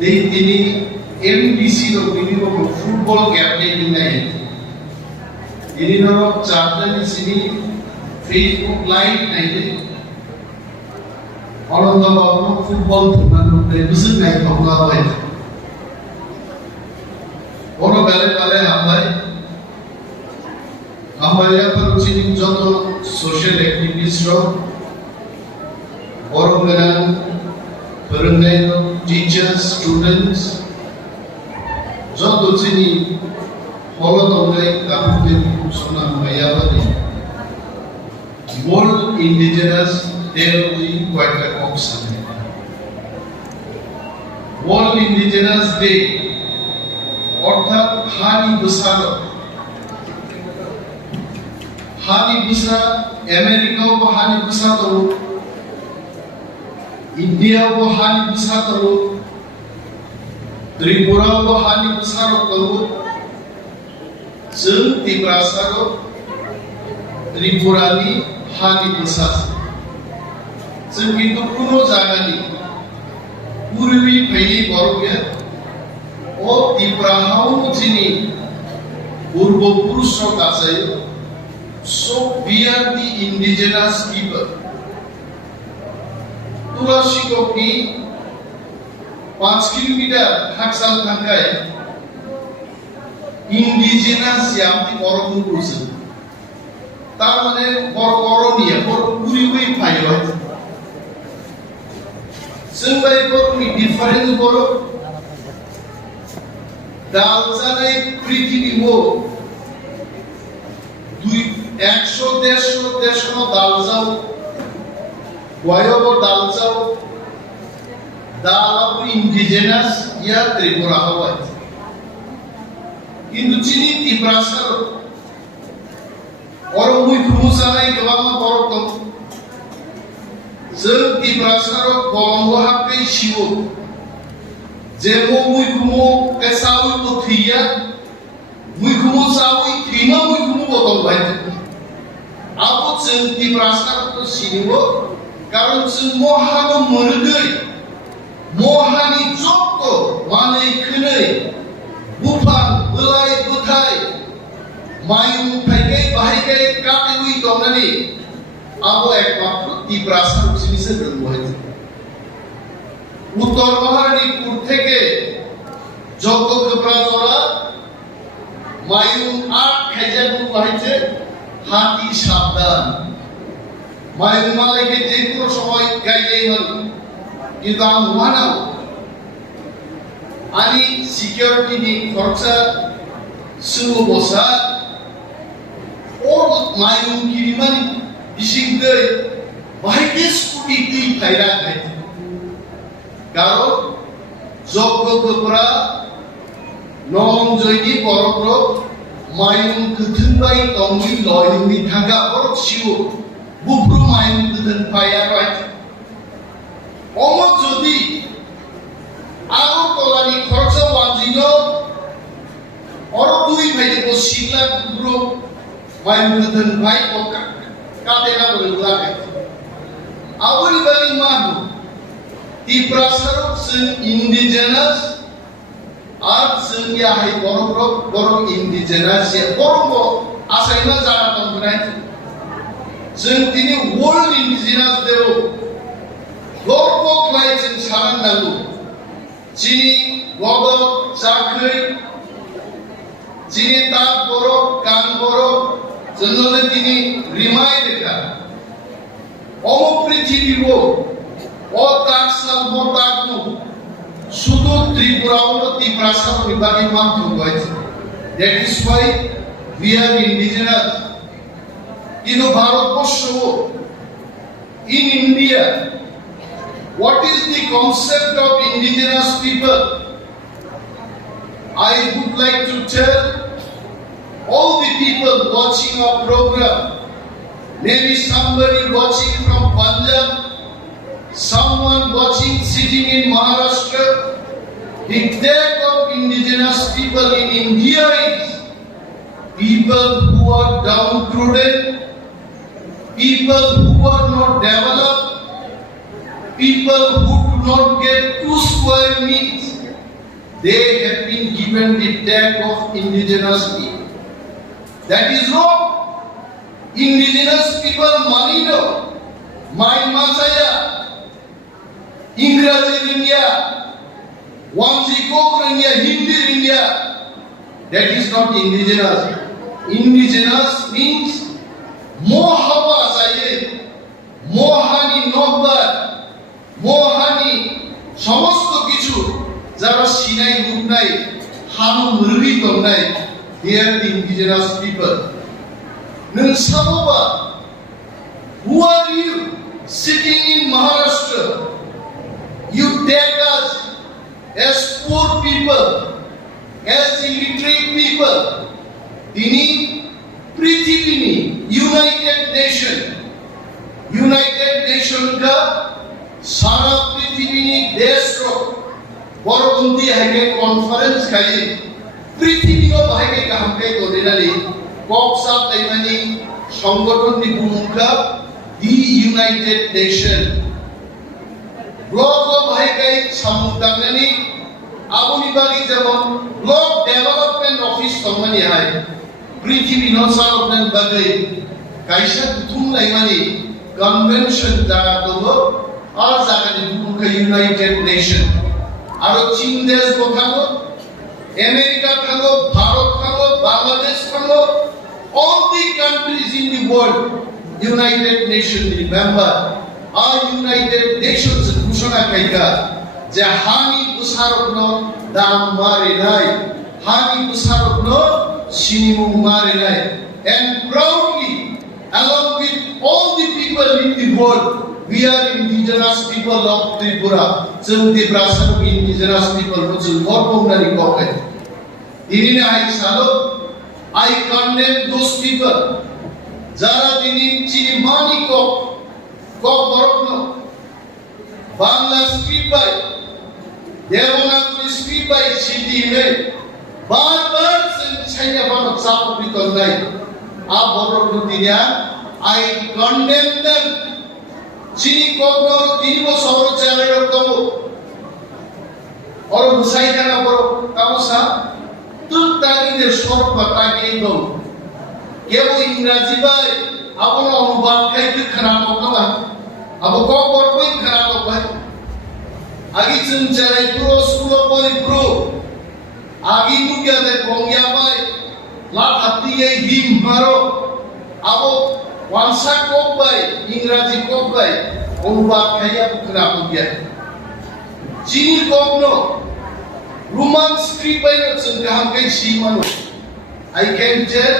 তিনি এমডিসি র বিভিন্ন ফুটবল ক্যাম্পেইন নাই ini norok charter di sini Facebook Live naik orang tua baru football turnamen dari besar naik pemula baik orang balik hambai yang berusaha jodoh social activities orang dengan perenggaya teachers students jodoh sini Kalau tolong kamu sunan bayabani, World Indigenous Day quite a option. World Indigenous Day, অর্থাৎ Bwsa, Bwsa, America ও Bwsa তো, India ও Bwsa তো, Tripura ও Bwsa তো. जों Debbarma Tripurani Bwsa जों किन्तु कुनो जागानि पूर्वी फैली बरगया ओ Debbarma जिनि पूर्वपुरुष गाजायो so we are the indigenous people तुलासिकनि 5 किलोमीटर हाकसाल थांगाय indigenous yang di orang kurus, tamane orang ni, orang kuriwi payo. Sembai orang ni different orang, dalsa ni priti ni mo, 100 no dalsa, wayo dalsa, dalam indigenous ya Tripura Hawaii. কিন্তু চিনি Debbarma orang muy kumusanai kelama borok जों Debbarma bolonggo hape siwo jemo muy kumu kesawi puthiya muy kumu sawi thima muy kumu botol bai abo जों Debbarma to siniwo karon जों mohano murgai mohani jokto manai khnai Bukan, belai, butai, main, pakai, bahagai, kategori domani, abo ekmakro Debbarma sini sedang buat. Uttar Maharipur থেকে যত কেপ্রাজরা মায়ুম 8 খাইজাবু বাহিছে হাতি সাবধান মায়ুম মালাকে যে কোনো সময় গাইলেই হল কিন্তু আম মানাও Ani security ni korsa suhu Bwsa, orang mayung kiriman bising deh, bahagia seperti itu kairan deh. Kalau jogo kepra non jadi borokro mayung ketenbai tongi loyung di tangga borok siu, bubru mayung keten payah right. Omot jadi Aku kolani korsa wanjino orang dui bhai ko sila bro mai mudhan bhai ko kadena bolala awal bali mahu Debbarma sen indigenous art sen ya hai borok indigenous ya borok asaina jana tongunai sen tini world indigenous deo borok lai sen saran nalu Cini godok sakri, cini tak borok, kan borok, jenole tini rimai deka. Omo prithibibo, o taksal mo takmu, sudo Tripura o Debbarma nibagi mampu guys. That is why we are indigenous. Ino Bharatbosho, in India. What is the concept of indigenous people? I would like to tell all the people watching our program, maybe somebody watching from Punjab, someone watching sitting in Maharashtra, the death of indigenous people in India is people who are downtrodden, people who are not developed, people who do not get 2 square meals they have been given the tag of indigenous people. That is wrong. Indigenous people mani no, my masaya, English India, Wansi Kok India, Hindi India. That is not indigenous. Indigenous means Mohawa Saye, Mohani Nobbar, Mohani সমস্ত কিছু যারা Sinai গুনাই হানু মুরবি তন্নাই they are the indigenous people. Nung saboba, who are you sitting in Maharashtra? You take us as poor people, as illiterate people. Ini Prithivini, United Nation ka सारा पृथ्वी ने देश रो बरगुंदी है conference खाली पृथ्वी no भागे का हमके को दिनाली बक्सा तैमानी संगठन नि भूमिका दी यूनाइटेड नेशन ब्लॉक भागे समुदायनी आबुनी बागी जेमन ब्लॉक डेवलपमेंट ऑफिस तमनी है पृथ्वी नो सारोपन बागे काइसा तुम लाइमानी कन्वेंशन जागा तो all জায়গায় ভূমিকা ইউনাইটেড নেশন আর চীন দেশ থাকো আমেরিকা থাকো ভারত থাকো বাংলাদেশ থাকো all the countries in the world United Nations member are United Nations ঘোষণা কইরা যে হানি বুসারকন দাম মারে নাই হানি বুসারকন সিনিমু মারে নাই and proudly along with all the people in the world we are indigenous people of Tripura. Jeng Bwsa indigenous people who jeng gorpomnani kokai. Ini I salo I condemn those people. Jara dini chini mani kok borokno. Bangla speak by Devanagari speak by Sindhi me. Bar sen chaya banok sapu biton nai. A borokno dinya I condemn them. Chini kokno 3 বছর চলে রকম और बुसाई kana boro kamusa tu tagi de short patagi do kebo इंग्रजी bai abono অনুবাদ kai tu khana ko ba abo ko bor koi khana ko ba agi chun charai pro school pori pro agi tu kya de kongya bai la hatti ei dim maro abo Wansa kok bai, Ingraji kok bai, অনুবাদ খাইয়া পুকরা পুকিয়া Chini kok no, Roman script bai no chunga hamkai simano. I can tell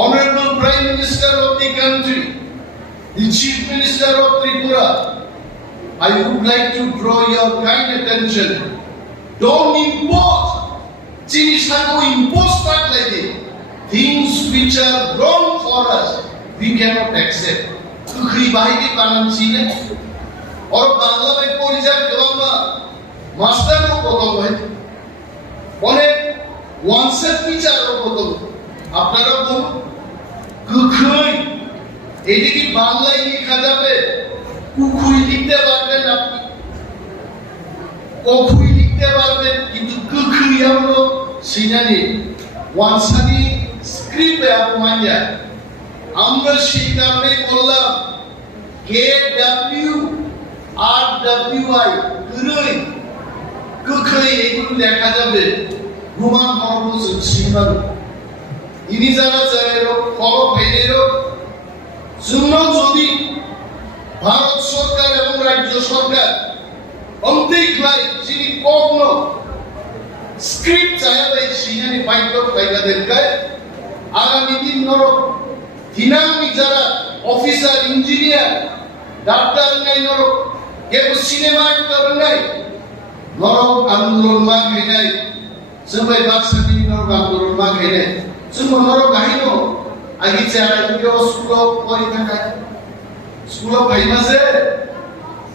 Honorable Prime Minister of the country, the Chief Minister of Tripura, I would like to draw your kind attention. Don't impose, Chini sako impose tak like things which are wrong for us. We cannot accept. Kukri bahigi panan sine, और बांग्ला में पोलिसा केवल master को बोलते हैं, उन्हें वांसेट teacher को बोलते हैं. আপনারা বলুন, কুকুই, এটি কি বাংলায় লেখা যাবে? কুকুই লিখতে পারবেন আপনি, কুকুই লিখতে পারবেন, কিন্তু কুকুই হলো সিনানি, ওয়ানসানি স্ক্রিপ্টে আপমানিয়া. আমরা সেই কারণে বললাম KW RWI কুকুই কুকুই এগুলো লেখা যাবে. রোমান মরবুজ সিম্বল ইনি যারা চাইলো ফলো ফেলেরও জন্য যদি ভারত সরকার এবং রাজ্য সরকার অন্তিক্লাই যিনি কোন স্ক্রিপ্ট চাইবে সিনানি পাইতো পাইগাদের গায় আগামী দিন নর দিনামি যারা অফিসার ইঞ্জিনিয়ার ডাক্তার নাই নর কেউ সিনেমা অ্যাক্টর নাই নর আন্দোলন মা খাইনাই जोंबाय बाक्सानि नर आन्दोलन मा खायनाय जों नर गाहिनो आगि चारा बियो स्कुलाव परि थाखाय स्कुलाव फायमासे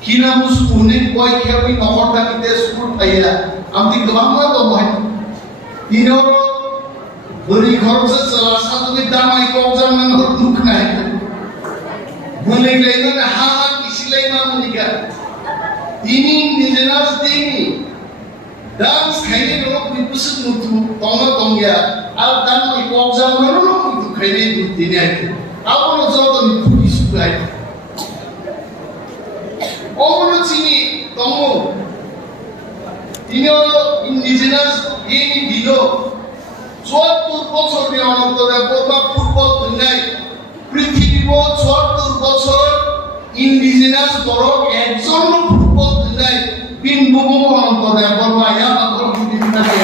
किना मुसुनि बय खेबि नखरतानि स्कुल फाया आमति गोबां मा दंहाय दिनर बोरि खरसे चला साजुनि दामाय कौजान नर नुखनाय मुलिलायना हा किसिलाय मा मुनिका दिनि निजेनास दिनि dance khaini ro bipusuk mutu tonga tongya ar dan mai kobjam ro ro mutu khaini mutu ni ai apono joto ni phuti sukai omono chini tongo তিনি হলো ইন্ডিজিনাস এই দিল ৭৪ বছর ধরে অনন্তরে বলবা ফুটবল দুনিয়ায় পৃথিবীর ৭৪ বছর ইন্ডিজিনাস বড় একজন ফুটবল দুনিয়ায় বিন বুবু অনন্তরে বলবা ইয়া বড় দুনিয়াতে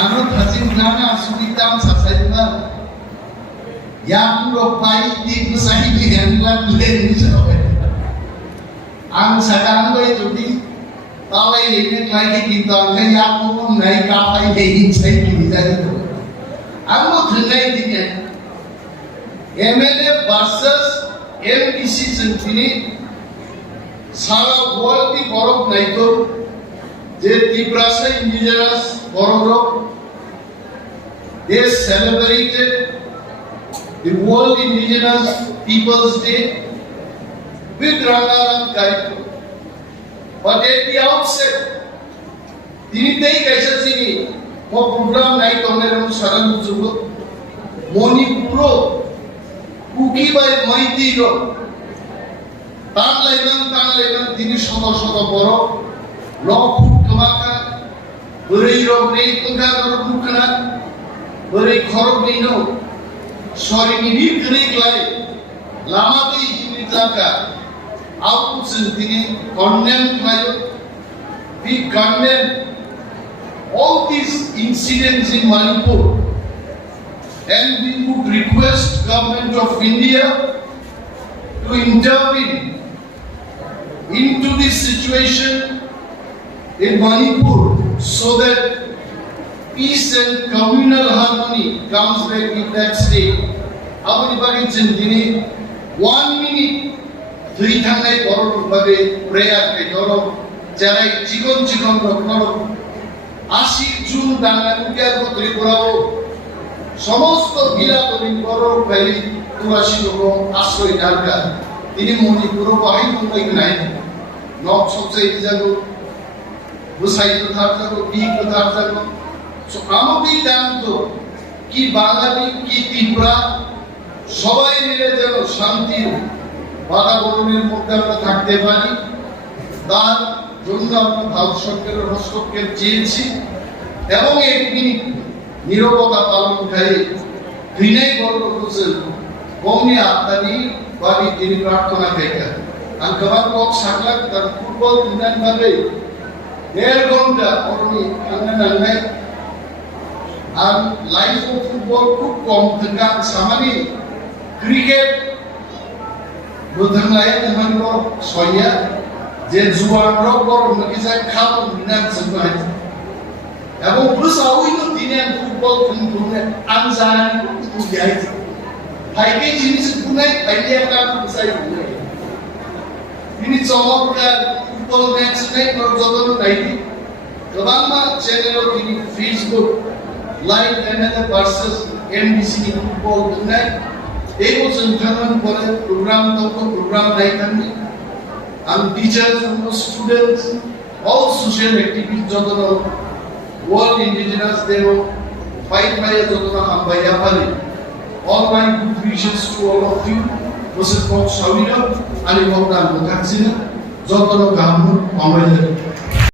আমরা থাজিন গ্রামে আসুবিতাম সাসাইবা ইয়া পুরো পাই দি গুসাই দি হ্যান্ডলা লেন যাবে ang Saka ko jadi talay ini lagi kita kan yang pun naik kapal ini saya kita itu. Ang mo tunai dinya. MLA versus MPC sendiri salah world di borok naik tu. Jadi Bwsa indigenous borok they celebrated the World Indigenous Peoples Day with Rangarang Kaitu. But at the outset, Dinitei Kaisa Sini, mo program naik tomeram saran jugo, Monipuro, Kuki by Mighty Ro, Tan Legan, Dini Soto Boro, Lok Kamaka, Buri Ro, Rei Kunga Rukana, Buri Korobino, sorry, Nini Greek Lai, Lamati Saka. Out sendiri condemn layo. We condemn all these incidents in Manipur, and we would request government of India to intervene into this situation in Manipur so that peace and communal harmony comes back in that state. Our bagi sendiri 1 minute দুই থানায় বড়ভাবে prayer কে ধরো যারা জীবন রক্ষণ 80 June দাঙ্গানুকিয়ার মধ্যে করাও সমস্ত গিলাতলিন বড় ফেলি 84 লোক আশ্রয় দরকার তিনি মণিপুর হাইয়ুং নাই নক সবচেয়ে যাবো বুসাই কোথার যাবো কি কোথার যাবো সো আমাদের জানতো কি বাঙালি কি ত্রিপুরা সবাই মিলে যেন শান্তির বাতাবরণের মধ্যে আমরা থাকতে পারি তার জন্য আমরা ভারত সরকারের হস্তক্ষেপ চেয়েছি এবং একটি নীরবতা পালনকারী বিনয় বর্গ হোসেন কমনি আত্মানি বাড়ি তিনি প্রার্থনা থেকে আর গবার কক সাকলাক তার ফুটবল উন্নয়ন ভাবে 1.5 ঘন্টা অরণি নাঙ্গাই আর লাইফ অফ ফুটবল খুব কম থাকা সামানি cricket Bukan lain dengan kau soya, jadi jual rokok mungkin saya kamu minat semuanya. Aku Bwsa itu dunia football punya anjani itu biasa. Hai ke jenis punya, hai dia kan Bwsa punya. Ini cowoknya football match naik kalau jodoh naik. Debbarma channel ini Facebook live another versus NBC football punya. एक संगठन पर programme नहीं करनी हम teachers हम students all social activities जोतना world indigenous day हो fight भाई जोतना हम भाईया पाली all my good wishes to all of you मुझे बहुत शामिल हो अने बहुत नाम मुखासिन जोतना काम हम भाईया